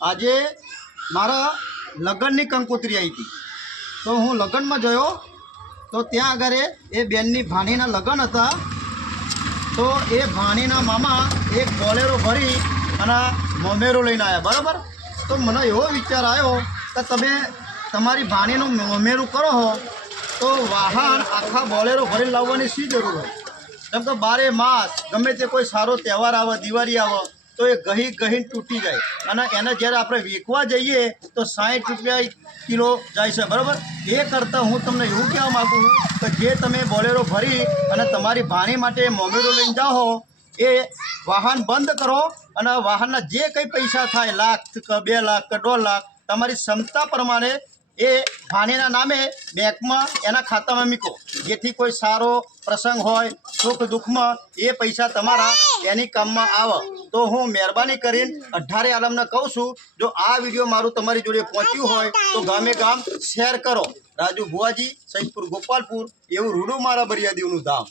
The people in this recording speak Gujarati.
આજે મારા લગ્નની કંકોત્રી આવી હતી, તો હું લગ્નમાં ગયો તો ત્યાં આગળ એ બેનની ભાણીના લગ્ન હતા। તો એ ભાણીના મામા એક બોલેરો ભરી અને મોમેરો લઈને આવ્યા, બરાબર। તો મને એવો વિચાર આવ્યો કે તમે તમારી ભાણીનું મોમેરું કરો હો તો વાહન આખા બોલેરો ભરીને લાવવાની શી જરૂર હોય? કેમ કે 12 માસ ગમે તે કોઈ સારો તહેવાર આવે, દિવાળી આવે તો એ ગહીને તૂટી જાય અને એને જ્યારે આપણે વેચવા જઈએ તો 60 રૂપિયા કિલો જાય છે, બરાબર। એ કરતાં હું તમને એવું કહેવા માગું છું કે જે તમે બોલેરો ભરી અને તમારી ભાણી માટે મોમેરો લઈને જાઓ એ વાહન બંધ કરો અને વાહનના જે કંઈ પૈસા થાય, લાખ કે 2 લાખ કે 1.5 લાખ, તમારી ક્ષમતા પ્રમાણે એ ભાણીના નામે બેંકમાં એના ખાતામાં મૂકો, જેથી કોઈ સારો પ્રસંગ હોય, સુખ દુઃખમાં એ પૈસા તમારા એની કામમાં આવે। તો હું મહેરબાની કરીને 18 આલમને કહું છું, જો આ વિડીયો મારું તમારી જોડે પહોંચ્યું હોય તો ગામે ગામ શેર કરો। રાજુ ભુવાજી, સૈદપુર ગોપાલપુર, એવું રૂડું મારા બરિયાદેવનું ધામ।